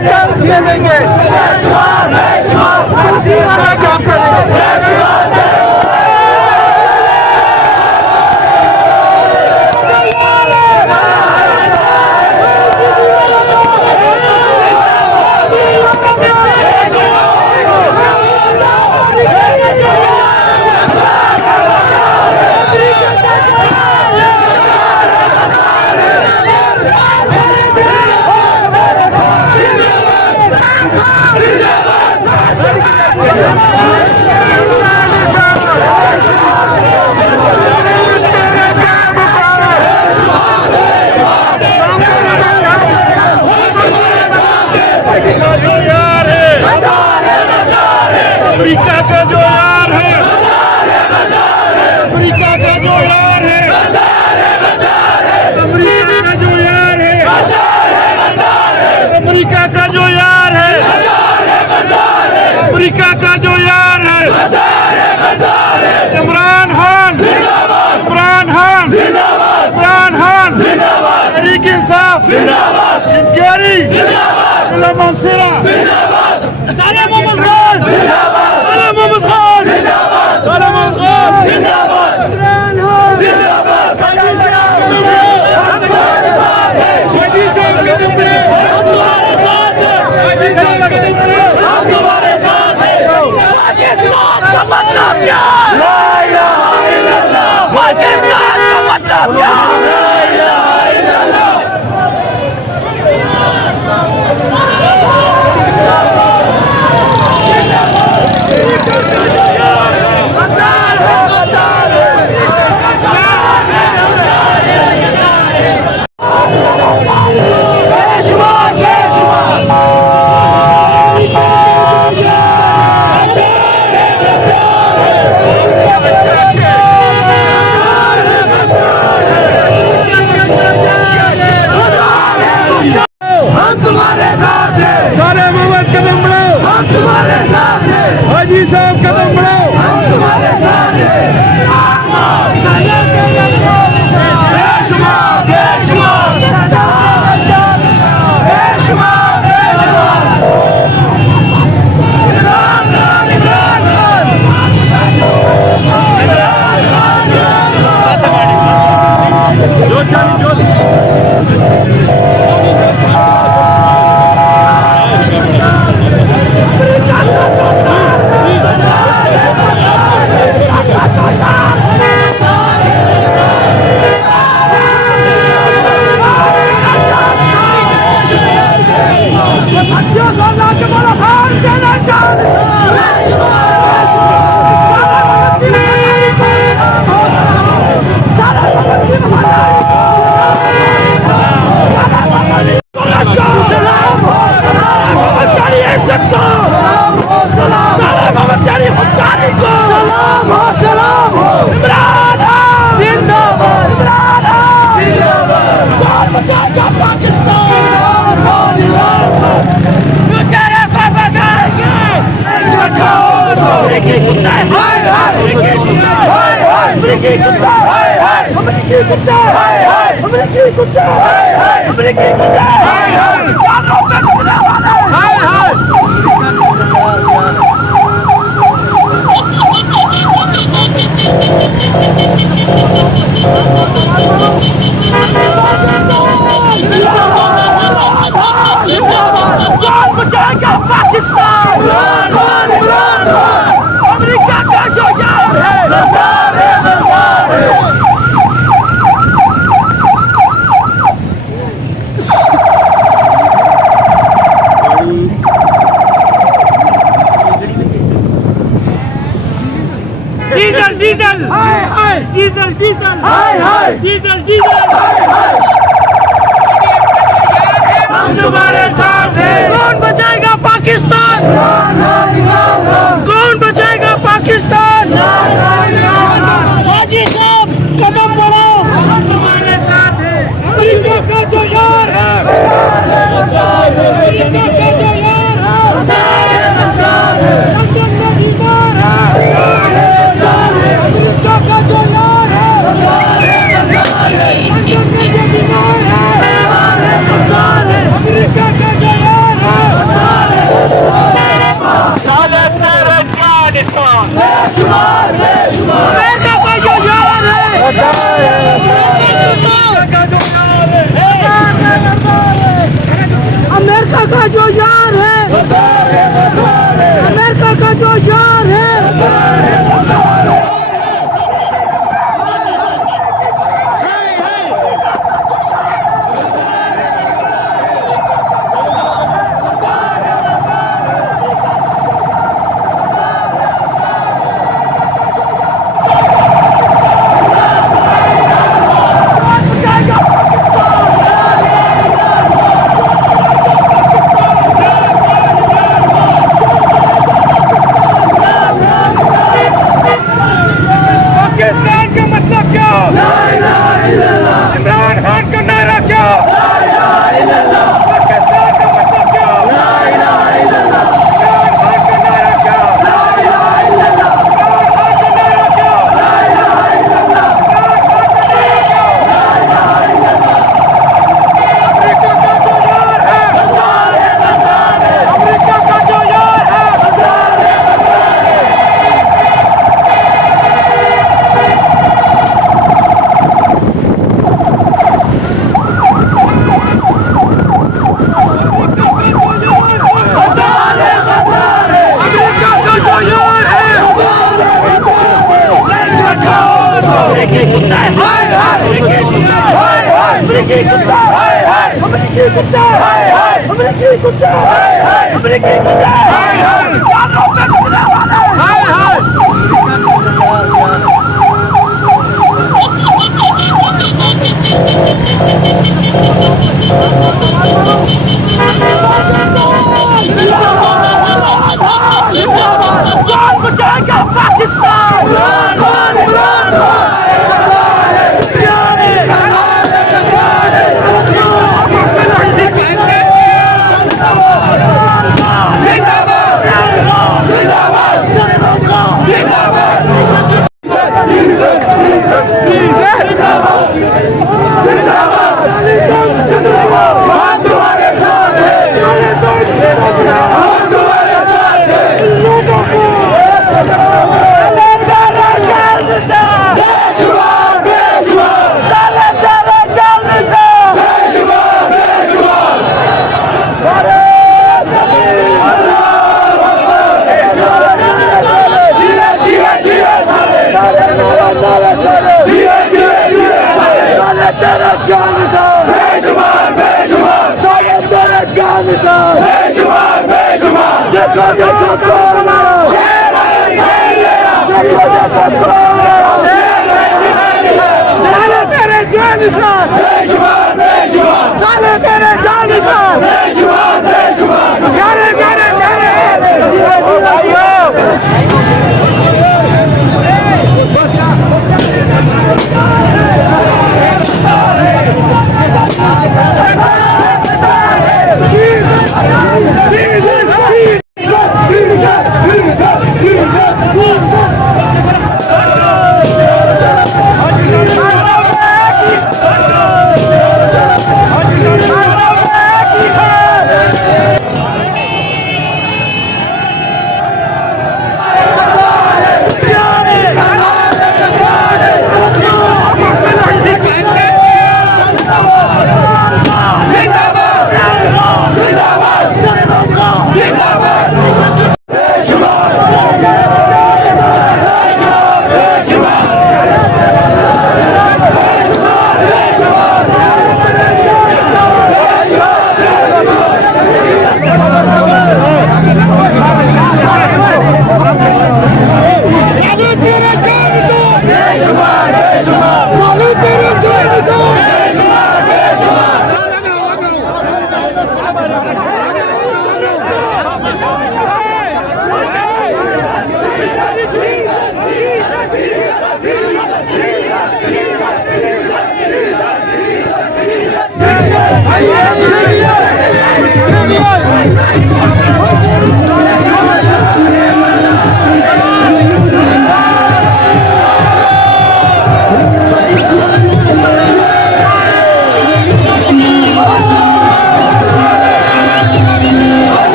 Chance दे देंगे। मोदी वाला क्या करें? अमेरिका का जो यार है, अमेरिका का जो यार है, अमेरिका का जो यार है, अमेरिका का जो यार है, अमेरिका का जो यार है, इमरान खान, इमरान खान, इमरान खान, तहरीक इंसाफ, शिवगेरी, मंसूरा, साले मोहम्मद खान, साले मोहम्मद खान, साले मोहम्मद खान, जिंदाबाद, इमरान खान, जिंदाबाद, मोदी साहब के जिंदगी, हम तुम्हारे साथ हैं, मोदी साहब के जिंदगी, हम तुम्हारे साथ हैं। पाकिस्तान का मतलब क्या? ला इलाहा इल्लल्लाह। पाकिस्तान का मतलब क्या? ला इलाहा इल्लल्लाह। हम तुम्हारे साथ हैं, सारे मोहम्मद कदम बढ़ाओ, हम तुम्हारे साथ हैं, हाजी साहब कदम बढ़ाओ, हम तुम्हारे साथ हैं। अमेरिका का जो यार है, डीजल डीजल हाय हाय, डीजल डीजल हाय हाय, डीजल डीजल हाय हाय। हम तुम्हारे साथ हैं। कौन बचाएगा पाकिस्तान? कौन बचाएगा पाकिस्तान? हाजी साहब कदम बढ़ाओ, हम तुम्हारे साथ हैं। अमेरिका का जो यार है, अमेरिका का जो यार है, लंदन में बीमार है, अमेरिका का जो यार है, लंदन में जो बीमार है, अमेरिका का जो यार है, कौन बचाएगा पाकिस्तान?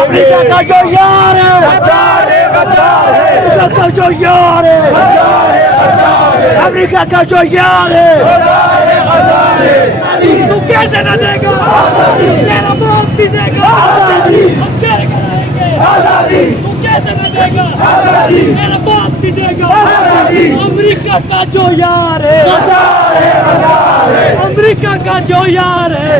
अमेरिका का जो यार है, अमेरिका का जो यार है, अमेरिका का जो यार है, तू कैसे न देगा? तेरा बाप भी देगा, हम तेरे कराएंगे। तू कैसे न देगा? तेरा बाप भी देगा। अमेरिका का जो यार है, अमेरिका का जो यार है,